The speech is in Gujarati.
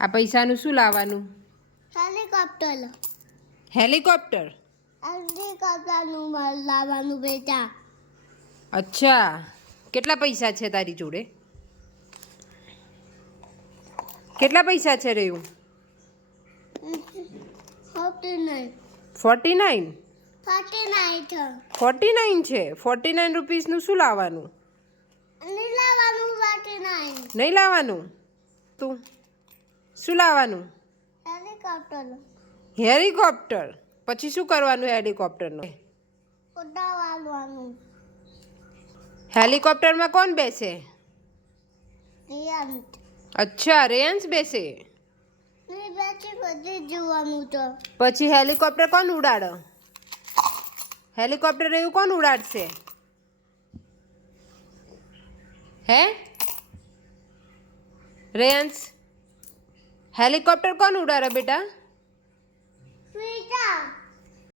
આ પૈસાનું શું લાવવાનું? હેલિકોપ્ટર. હેલિકોપ્ટર? હેલિકોપ્ટરનું લાવવાનું બેટા. અચ્છા, કેટલા પૈસા છે તારી જોડે? કેટલા પૈસા છે રેવું? 49. 49? 49 છે. 49 છે. 49 રૂપીસનું શું લાવવાનું? નહીં લાવવાનું 49. નહીં લાવવાનું? તું શું લાવવાનું? હેલિકોપ્ટર. હેલિકોપ્ટર? પછી શું કરવાનું હેલિકોપ્ટરનું? ઉડાવવાનું. હેલિકોપ્ટરમાં કોણ બેસે? રિયન્ટ. અચ્છા, રેન્સ બેસે. નહીં બેઠી બધી જોવાનું તો. પછી હેલિકોપ્ટર કોણ ઉડાડે? હેલિકોપ્ટર એવું કોણ ઉડાડશે? હે રેન્સ, હેલિકોપ્ટર કોણ ઉડાડે બેટા?